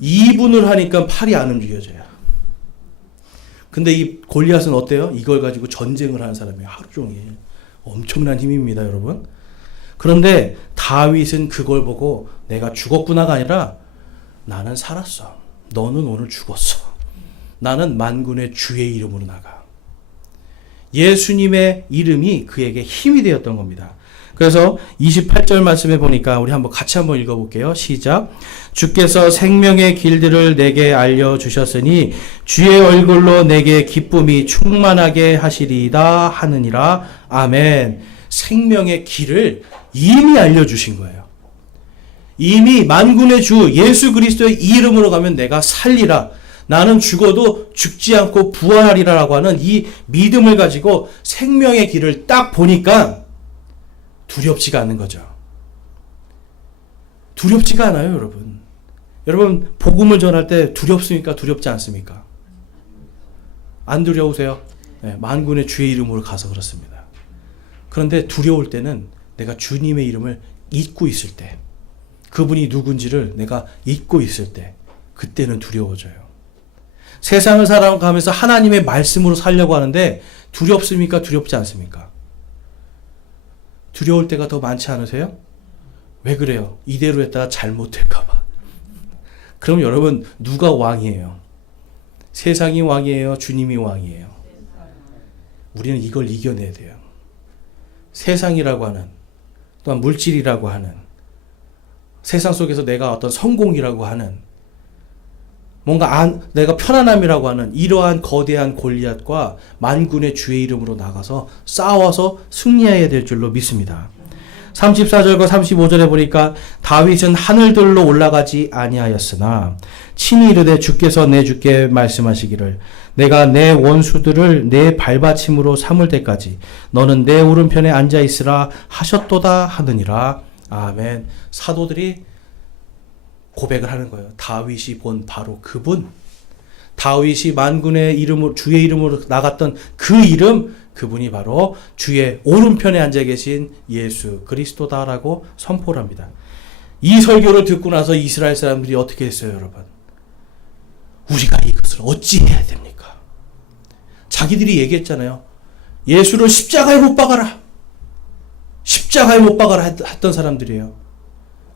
2분을 하니까 팔이 안 움직여져요. 근데 이 골리앗은 어때요? 이걸 가지고 전쟁을 하는 사람이에요. 하루 종일. 엄청난 힘입니다, 여러분. 그런데 다윗은 그걸 보고 내가 죽었구나가 아니라 나는 살았어. 너는 오늘 죽었어. 나는 만군의 주의 이름으로 나가. 예수님의 이름이 그에게 힘이 되었던 겁니다. 그래서 28절 말씀에 보니까 우리 같이 한번 읽어볼게요. 시작. 주께서 생명의 길들을 내게 알려주셨으니 주의 얼굴로 내게 기쁨이 충만하게 하시리이다 하느니라. 아멘. 생명의 길을 이미 알려주신 거예요. 이미 만군의 주 예수 그리스도의 이름으로 가면 내가 살리라. 나는 죽어도 죽지 않고 부활하리라라고 하는 이 믿음을 가지고 생명의 길을 딱 보니까 두렵지가 않는 거죠. 두렵지가 않아요, 여러분. 여러분, 복음을 전할 때 두렵습니까? 두렵지 않습니까? 안 두려우세요? 네, 만군의 주의 이름으로 가서 그렇습니다. 그런데 두려울 때는 내가 주님의 이름을 잊고 있을 때, 그분이 누군지를 내가 잊고 있을 때, 그때는 두려워져요. 세상을 살아가면서 하나님의 말씀으로 살려고 하는데 두렵습니까? 두렵지 않습니까? 두려울 때가 더 많지 않으세요? 왜 그래요? 이대로 했다가 잘못될까봐. 그럼 여러분 누가 왕이에요? 세상이 왕이에요? 주님이 왕이에요? 우리는 이걸 이겨내야 돼요. 세상이라고 하는 또한 물질이라고 하는 세상 속에서 내가 어떤 성공이라고 하는 뭔가 내가 편안함이라고 하는 이러한 거대한 골리앗과 만군의 주의 이름으로 나가서 싸워서 승리해야 될 줄로 믿습니다. 34절과 35절에 보니까 다윗은 하늘들로 올라가지 아니하였으나 친히 이르되 주께서 내 주께 말씀하시기를 내가 내 원수들을 내 발받침으로 삼을 때까지 너는 내 오른편에 앉아 있으라 하셨도다 하느니라. 아멘. 사도들이 고백을 하는 거예요. 다윗이 본 바로 그분. 다윗이 만군의 이름으로 주의 이름으로 나갔던 그 이름, 그분이 바로 주의 오른편에 앉아 계신 예수 그리스도다라고 선포를 합니다. 이 설교를 듣고 나서 이스라엘 사람들이 어떻게 했어요, 여러분? 우리가 이것을 어찌 해야 됩니까? 자기들이 얘기했잖아요. 예수를 십자가에 못 박아라. 십자가에 못 박아라 했던 사람들이에요.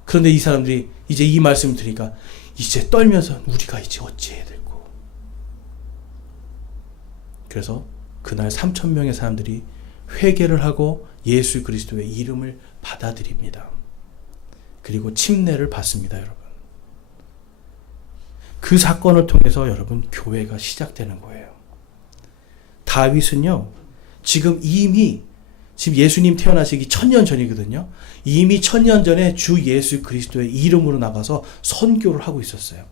그런데 이 사람들이 이제 이 말씀을 들으니까 이제 떨면서 우리가 이제 어찌해야 될고. 그래서 그날 3,000명의 사람들이 회개를 하고 예수 그리스도의 이름을 받아들입니다. 그리고 침례를 받습니다, 여러분. 그 사건을 통해서 여러분 교회가 시작되는 거예요. 다윗은요, 지금 예수님 태어나시기 1000년 전이거든요. 이미 1000년 전에 주 예수 그리스도의 이름으로 나가서 선교를 하고 있었어요.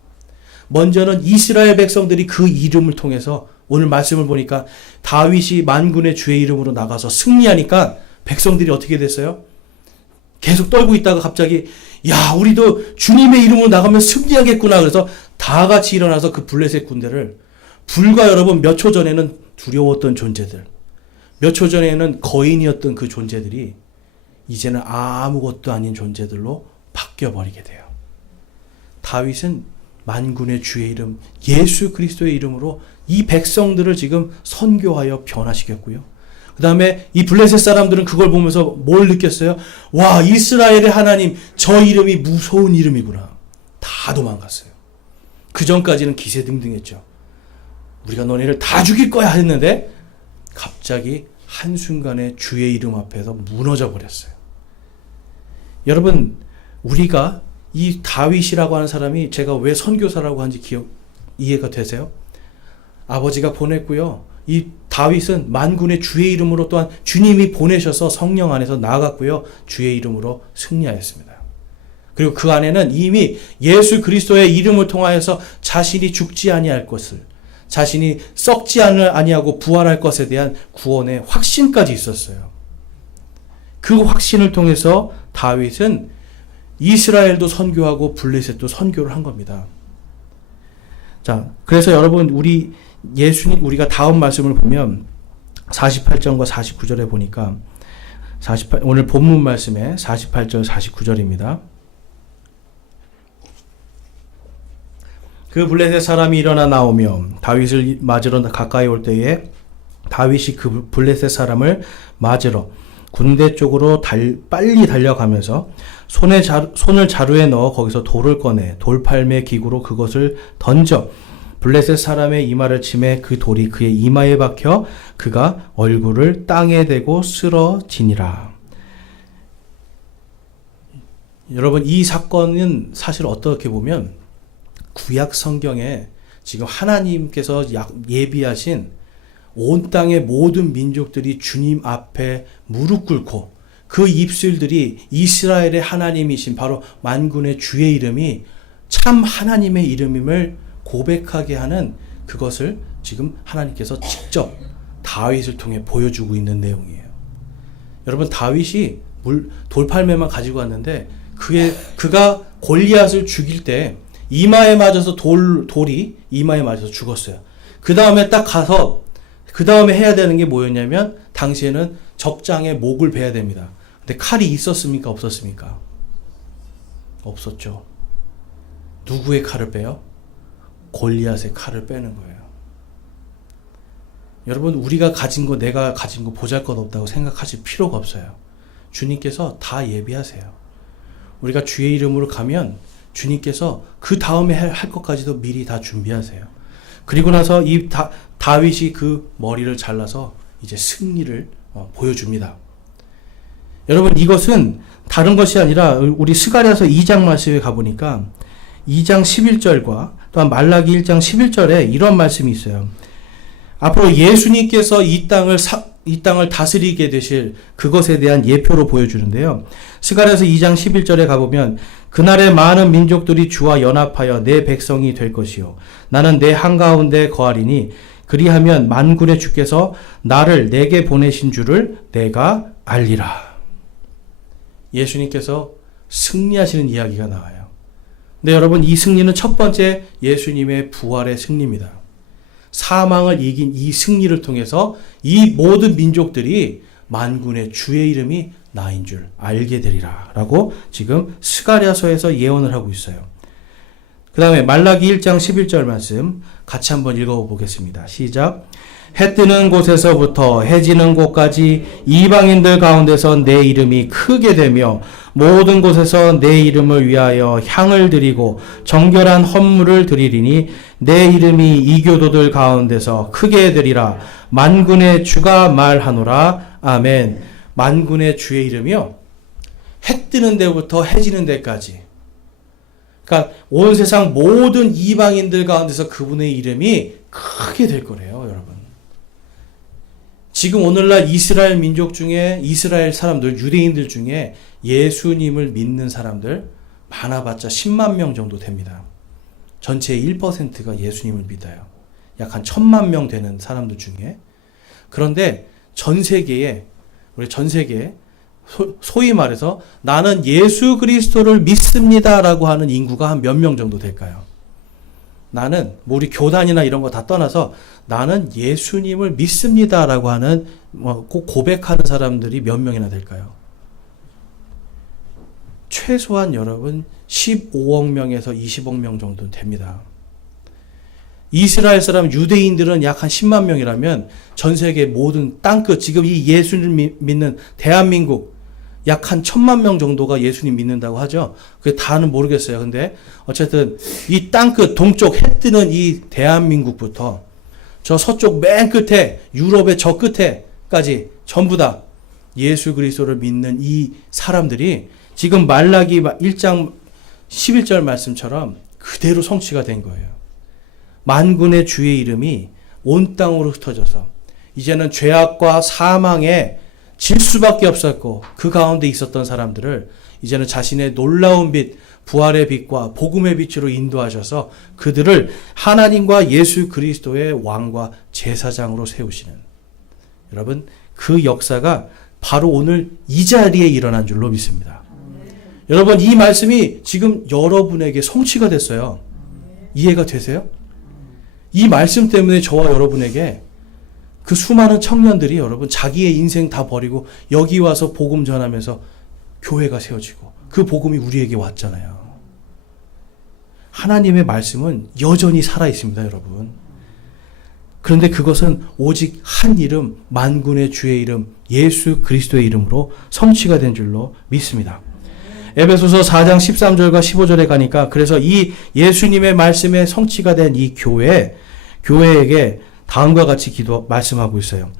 먼저는 이스라엘 백성들이 그 이름을 통해서 오늘 말씀을 보니까 다윗이 만군의 주의 이름으로 나가서 승리하니까 백성들이 어떻게 됐어요? 계속 떨고 있다가 갑자기 야, 우리도 주님의 이름으로 나가면 승리하겠구나. 그래서 다 같이 일어나서 그 블레셋 군대를 불과 여러분 몇 초 전에는 두려웠던 존재들, 몇 초 전에는 거인이었던 그 존재들이 이제는 아무것도 아닌 존재들로 바뀌어버리게 돼요. 다윗은 만군의 주의 이름 예수 그리스도의 이름으로 이 백성들을 지금 선교하여 변화시켰고요. 그 다음에 이 블레셋 사람들은 그걸 보면서 뭘 느꼈어요? 와, 이스라엘의 하나님, 저 이름이 무서운 이름이구나. 다 도망갔어요. 그 전까지는 기세등등했죠. 우리가 너네를 다 죽일 거야 했는데 갑자기 한순간에 주의 이름 앞에서 무너져 버렸어요. 여러분, 우리가 이 다윗이라고 하는 사람이 제가 왜 선교사라고 한지 이해가 되세요? 아버지가 보냈고요. 이 다윗은 만군의 주의 이름으로 또한 주님이 보내셔서 성령 안에서 나아갔고요. 주의 이름으로 승리하였습니다. 그리고 그 안에는 이미 예수 그리스도의 이름을 통하여서 자신이 죽지 아니할 것을, 자신이 썩지 아니하고 부활할 것에 대한 구원의 확신까지 있었어요. 그 확신을 통해서 다윗은 이스라엘도 선교하고 블레셋도 선교를 한 겁니다. 자, 그래서 여러분, 우리가 다음 말씀을 보면 48절과 49절에 보니까 오늘 본문 말씀에 48절 49절입니다. 그 블레셋 사람이 일어나 나오며 다윗을 맞으러 가까이 올 때에 다윗이 그 블레셋 사람을 맞으러 군대 쪽으로 빨리 달려가면서 손을 자루에 넣어 거기서 돌을 꺼내 돌팔매 기구로 그것을 던져 블레셋 사람의 이마를 치매 그 돌이 그의 이마에 박혀 그가 얼굴을 땅에 대고 쓰러지니라. 여러분, 이 사건은 사실 어떻게 보면 구약 성경에 지금 하나님께서 예비하신 온 땅의 모든 민족들이 주님 앞에 무릎 꿇고 그 입술들이 이스라엘의 하나님이신 바로 만군의 주의 이름이 참 하나님의 이름임을 고백하게 하는 그것을 지금 하나님께서 직접 다윗을 통해 보여주고 있는 내용이에요. 여러분, 다윗이 돌팔매만 가지고 왔는데 그가 골리앗을 죽일 때 이마에 맞아서 돌이 이마에 맞아서 죽었어요. 그 다음에 딱 가서 그 다음에 해야 되는 게 뭐였냐면 당시에는 적장에 목을 베야 됩니다. 근데 칼이 있었습니까? 없었습니까? 없었죠. 누구의 칼을 빼요? 골리앗의 칼을 빼는 거예요. 여러분, 우리가 가진 거, 내가 가진 거 보잘것없다고 생각하실 필요가 없어요. 주님께서 다 예비하세요. 우리가 주의 이름으로 가면 주님께서 그 다음에 할 것까지도 미리 다 준비하세요. 그리고 나서 이 다윗이 그 머리를 잘라서 이제 승리를 보여줍니다. 여러분, 이것은 다른 것이 아니라 우리 스가랴서 2장 말씀에 가보니까 2장 11절과 또한 말라기 1장 11절에 이런 말씀이 있어요. 앞으로 예수님께서 이 땅을 다스리게 되실 그것에 대한 예표로 보여주는데요. 스가랴서 2장 11절에 가보면 그날에 많은 민족들이 주와 연합하여 내 백성이 될 것이요 나는 내 한가운데 거하리니 그리하면 만군의 주께서 나를 내게 보내신 줄을 내가 알리라. 예수님께서 승리하시는 이야기가 나와요. 근데 여러분, 이 승리는 첫 번째 예수님의 부활의 승리입니다. 사망을 이긴 이 승리를 통해서 이 모든 민족들이 만군의 주의 이름이 나인 줄 알게 되리라 라고 지금 스가랴서에서 예언을 하고 있어요. 그 다음에 말라기 1장 11절 말씀 같이 한번 읽어보겠습니다. 시작. 해 뜨는 곳에서부터 해 지는 곳까지 이방인들 가운데서 내 이름이 크게 되며 모든 곳에서 내 이름을 위하여 향을 드리고 정결한 헌물을 드리리니 내 이름이 이교도들 가운데서 크게 되리라. 만군의 주가 말하노라. 아멘. 만군의 주의 이름이요, 해 뜨는 데부터 해 지는 데까지, 그러니까 온 세상 모든 이방인들 가운데서 그분의 이름이 크게 될 거래요. 여러분, 지금 오늘날 이스라엘 민족 중에, 이스라엘 사람들, 유대인들 중에 예수님을 믿는 사람들 많아봤자 10만 명 정도 됩니다. 전체의 1%가 예수님을 믿어요. 약 한 1000만 명 되는 사람들 중에. 그런데 전 세계에 소위 말해서 나는 예수 그리스도를 믿습니다라고 하는 인구가 한 몇 명 정도 될까요? 나는 우리 교단이나 이런 거 다 떠나서 나는 예수님을 믿습니다라고 하는 꼭 고백하는 사람들이 몇 명이나 될까요? 최소한 여러분 15억 명에서 20억 명 정도 됩니다. 이스라엘 사람 유대인들은 약 한 10만 명이라면 전 세계 모든 땅끝 지금 이 예수님 믿는 대한민국 약 한 1000만 명 정도가 예수님 믿는다고 하죠. 그게 다는 모르겠어요. 근데 어쨌든 이 땅끝 동쪽 해 뜨는 이 대한민국부터 저 서쪽 맨 끝에 유럽의 저 끝에까지 전부 다 예수 그리스도를 믿는 이 사람들이 지금 말라기 1장 11절 말씀처럼 그대로 성취가 된 거예요. 만군의 주의 이름이 온 땅으로 흩어져서 이제는 죄악과 사망에 질 수밖에 없었고 그 가운데 있었던 사람들을 이제는 자신의 놀라운 빛, 부활의 빛과 복음의 빛으로 인도하셔서 그들을 하나님과 예수 그리스도의 왕과 제사장으로 세우시는, 여러분 그 역사가 바로 오늘 이 자리에 일어난 줄로 믿습니다. 여러분 이 말씀이 지금 여러분에게 성취가 됐어요. 이해가 되세요? 이 말씀 때문에 저와 여러분에게 그 수많은 청년들이 여러분 자기의 인생 다 버리고 여기 와서 복음 전하면서 교회가 세워지고 그 복음이 우리에게 왔잖아요. 하나님의 말씀은 여전히 살아있습니다, 여러분. 그런데 그것은 오직 한 이름, 만군의 주의 이름, 예수 그리스도의 이름으로 성취가 된 줄로 믿습니다. 에베소서 4장 13절과 15절에 가니까 그래서 이 예수님의 말씀에 성취가 된 이 교회에게 다음과 같이 말씀하고 있어요.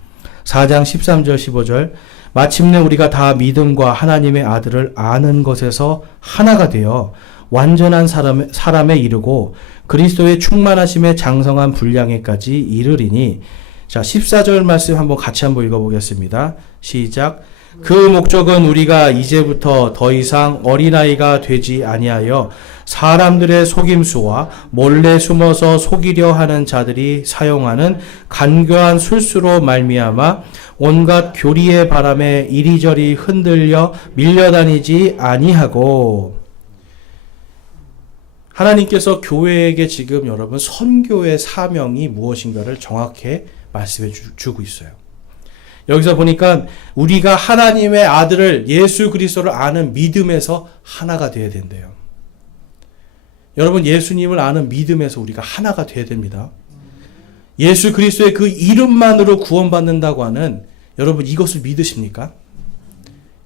4장 13절 15절 마침내 우리가 다 믿음과 하나님의 아들을 아는 것에서 하나가 되어 완전한 사람에 이르고 그리스도의 충만하심에 장성한 분량에까지 이르리니. 자, 14절 말씀 같이 한번 읽어보겠습니다. 시작. 그 목적은 우리가 이제부터 더 이상 어린아이가 되지 아니하여 사람들의 속임수와 몰래 숨어서 속이려 하는 자들이 사용하는 간교한 술수로 말미암아 온갖 교리의 바람에 이리저리 흔들려 밀려다니지 아니하고. 하나님께서 교회에게 지금 여러분 선교의 사명이 무엇인가를 정확히 말씀해 주고 있어요. 여기서 보니까 우리가 하나님의 아들을 예수 그리스도를 아는 믿음에서 하나가 되어야 된대요. 여러분 예수님을 아는 믿음에서 우리가 하나가 되어야 됩니다. 예수 그리스도의 그 이름만으로 구원받는다고 하는, 여러분 이것을 믿으십니까?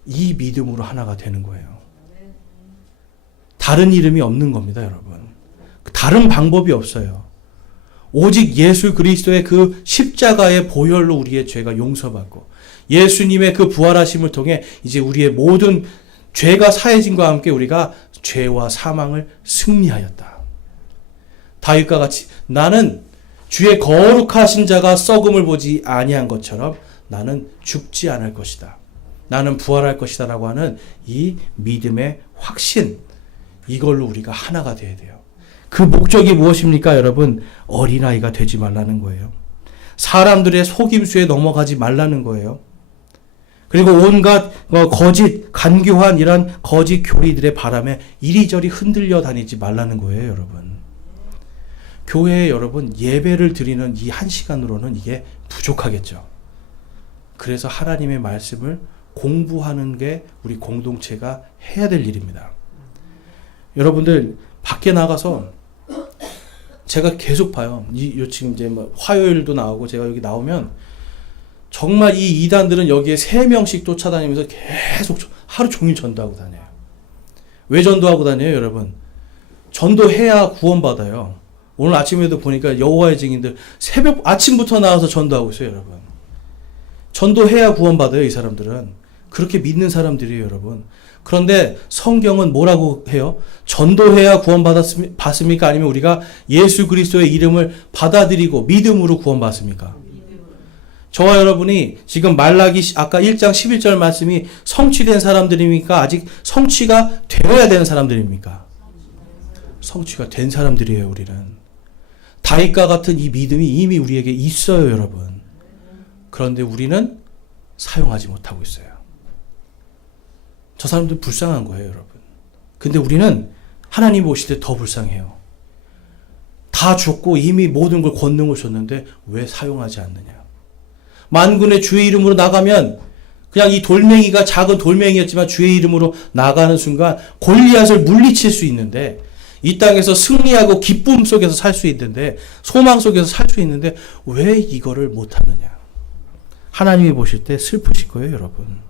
이 믿음으로 하나가 되는 거예요. 다른 이름이 없는 겁니다, 여러분. 다른 방법이 없어요. 오직 예수 그리스도의 그 십자가의 보혈로 우리의 죄가 용서받고 예수님의 그 부활하심을 통해 이제 우리의 모든 죄가 사해짐과 함께 우리가 죄와 사망을 승리하였다. 다윗과 같이 나는 주의 거룩하신 자가 썩음을 보지 아니한 것처럼 나는 죽지 않을 것이다. 나는 부활할 것이다 라고 하는 이 믿음의 확신, 이걸로 우리가 하나가 되어야 돼요. 그 목적이 무엇입니까, 여러분? 어린아이가 되지 말라는 거예요. 사람들의 속임수에 넘어가지 말라는 거예요. 그리고 온갖 거짓, 간교한 이런 거짓 교리들의 바람에 이리저리 흔들려 다니지 말라는 거예요, 여러분. 교회에 여러분 예배를 드리는 이 한 시간으로는 이게 부족하겠죠. 그래서 하나님의 말씀을 공부하는 게 우리 공동체가 해야 될 일입니다. 여러분들 밖에 나가서 제가 계속 봐요. 지금 이제 화요일도 나오고 제가 여기 나오면 정말 이 이단들은 여기에 3명씩 쫓아다니면서 계속 하루 종일 전도하고 다녀요. 왜 전도하고 다녀요, 여러분? 전도해야 구원받아요. 오늘 아침에도 보니까 여호와의 증인들 아침부터 나와서 전도하고 있어요, 여러분. 전도해야 구원받아요, 이 사람들은. 그렇게 믿는 사람들이에요, 여러분. 그런데 성경은 뭐라고 해요? 전도해야 구원받습니까? 아니면 우리가 예수 그리스도의 이름을 받아들이고 믿음으로 구원받습니까? 저와 여러분이 지금 말라기 아까 1장 11절 말씀이 성취된 사람들입니까? 아직 성취가 되어야 되는 사람들입니까? 성취가 된 사람들이에요, 우리는. 다윗과 같은 이 믿음이 이미 우리에게 있어요, 여러분. 그런데 우리는 사용하지 못하고 있어요. 저 사람들 불쌍한 거예요, 여러분. 근데 우리는 하나님 오실 때 더 불쌍해요. 다 줬고 이미 모든 걸 권능을 줬는데 왜 사용하지 않느냐. 만군의 주의 이름으로 나가면 그냥 이 돌멩이가 작은 돌멩이였지만 주의 이름으로 나가는 순간 골리앗을 물리칠 수 있는데 이 땅에서 승리하고 기쁨 속에서 살 수 있는데, 소망 속에서 살 수 있는데 왜 이거를 못하느냐. 하나님이 보실 때 슬프실 거예요, 여러분.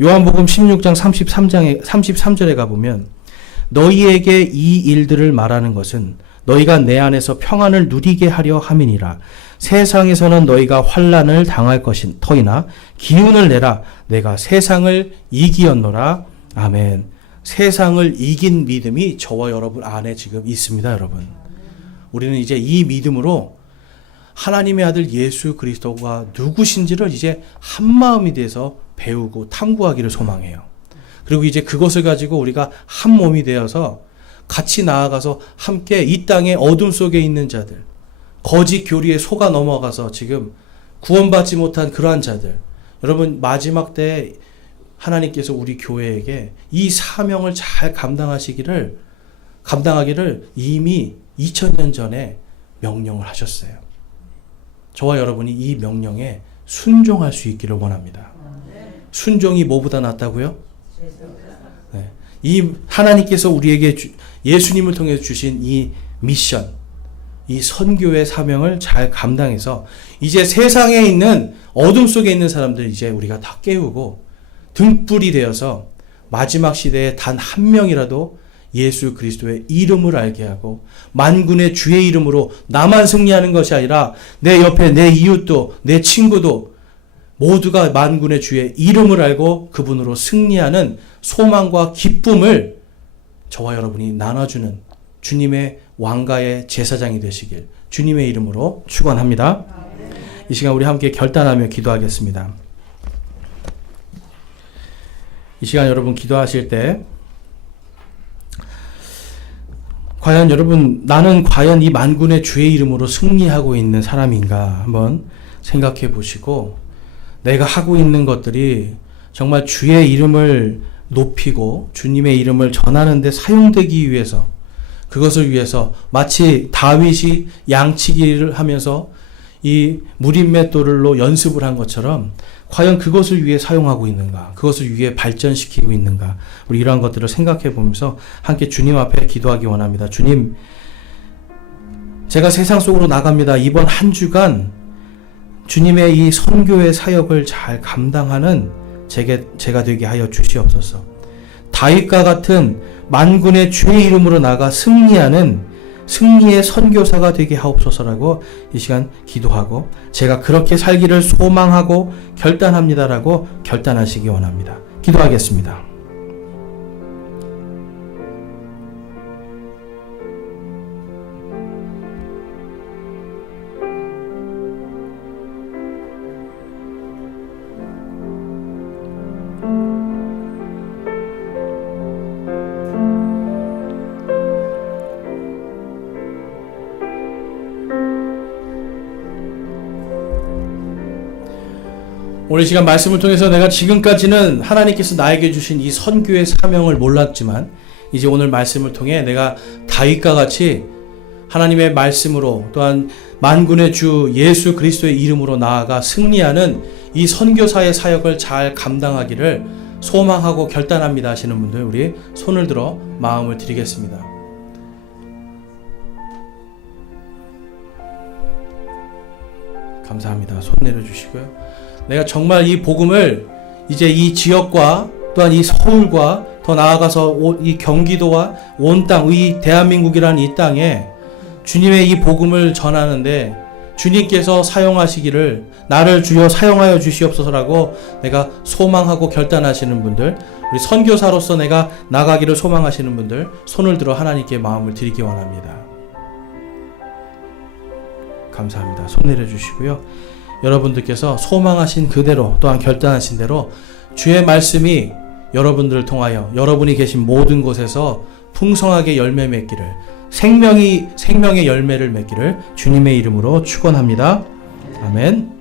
요한복음 16장 33절에 가보면 너희에게 이 일들을 말하는 것은 너희가 내 안에서 평안을 누리게 하려 함이니라. 세상에서는 너희가 환난을 당할 터이나 기운을 내라. 내가 세상을 이기었노라. 아멘. 세상을 이긴 믿음이 저와 여러분 안에 지금 있습니다, 여러분. 우리는 이제 이 믿음으로 하나님의 아들 예수 그리스도가 누구신지를 이제 한마음이 돼서 배우고 탐구하기를 소망해요. 그리고 이제 그것을 가지고 우리가 한 몸이 되어서 같이 나아가서 함께 이 땅의 어둠 속에 있는 자들, 거짓 교리에 속아 넘어가서 지금 구원받지 못한 그러한 자들, 여러분 마지막 때 하나님께서 우리 교회에게 이 사명을 잘 감당하기를 이미 2000년 전에 명령을 하셨어요. 저와 여러분이 이 명령에 순종할 수 있기를 원합니다. 순종이 뭐보다 낫다고요? 네. 이 하나님께서 우리에게 예수님을 통해서 주신 이 미션, 이 선교의 사명을 잘 감당해서 이제 세상에 있는 어둠 속에 있는 사람들 이제 우리가 다 깨우고 등불이 되어서 마지막 시대에 단 한 명이라도 예수 그리스도의 이름을 알게 하고 만군의 주의 이름으로 나만 승리하는 것이 아니라 내 옆에 내 이웃도 내 친구도 모두가 만군의 주의 이름을 알고 그분으로 승리하는 소망과 기쁨을 저와 여러분이 나눠주는 주님의 왕가의 제사장이 되시길 주님의 이름으로 축원합니다. 이 시간 우리 함께 결단하며 기도하겠습니다. 이 시간 여러분 기도하실 때 과연 여러분 나는 과연 이 만군의 주의 이름으로 승리하고 있는 사람인가 한번 생각해 보시고 내가 하고 있는 것들이 정말 주의 이름을 높이고 주님의 이름을 전하는 데 사용되기 위해서 그것을 위해서 마치 다윗이 양치기를 하면서 이 무림맷돌로 연습을 한 것처럼 과연 그것을 위해 사용하고 있는가? 그것을 위해 발전시키고 있는가? 우리 이러한 것들을 생각해 보면서 함께 주님 앞에 기도하기 원합니다. 주님, 제가 세상 속으로 나갑니다. 이번 한 주간 주님의 이 선교의 사역을 잘 감당하는 제가 되게 하여 주시옵소서. 다윗과 같은 만군의 주의 이름으로 나가 승리하는 승리의 선교사가 되게 하옵소서라고 이 시간 기도하고 제가 그렇게 살기를 소망하고 결단합니다라고 결단하시기 원합니다. 기도하겠습니다. 오늘 시간 말씀을 통해서 내가 지금까지는 하나님께서 나에게 주신 이 선교의 사명을 몰랐지만 이제 오늘 말씀을 통해 내가 다윗과 같이 하나님의 말씀으로 또한 만군의 주 예수 그리스도의 이름으로 나아가 승리하는 이 선교사의 사역을 잘 감당하기를 소망하고 결단합니다 하시는 분들 우리 손을 들어 마음을 드리겠습니다. 감사합니다. 손 내려주시고요. 내가 정말 이 복음을 이제 이 지역과 또한 이 서울과 더 나아가서 이 경기도와 온 땅, 이 대한민국이라는 이 땅에 주님의 이 복음을 전하는데 주님께서 사용하시기를 나를 주여 사용하여 주시옵소서라고 내가 소망하고 결단하시는 분들, 우리 선교사로서 내가 나가기를 소망하시는 분들 손을 들어 하나님께 마음을 드리기 원합니다. 감사합니다. 손 내려주시고요. 여러분들께서 소망하신 그대로 또한 결단하신 대로 주의 말씀이 여러분들을 통하여 여러분이 계신 모든 곳에서 풍성하게 열매 맺기를 생명의 열매를 맺기를 주님의 이름으로 축원합니다. 아멘.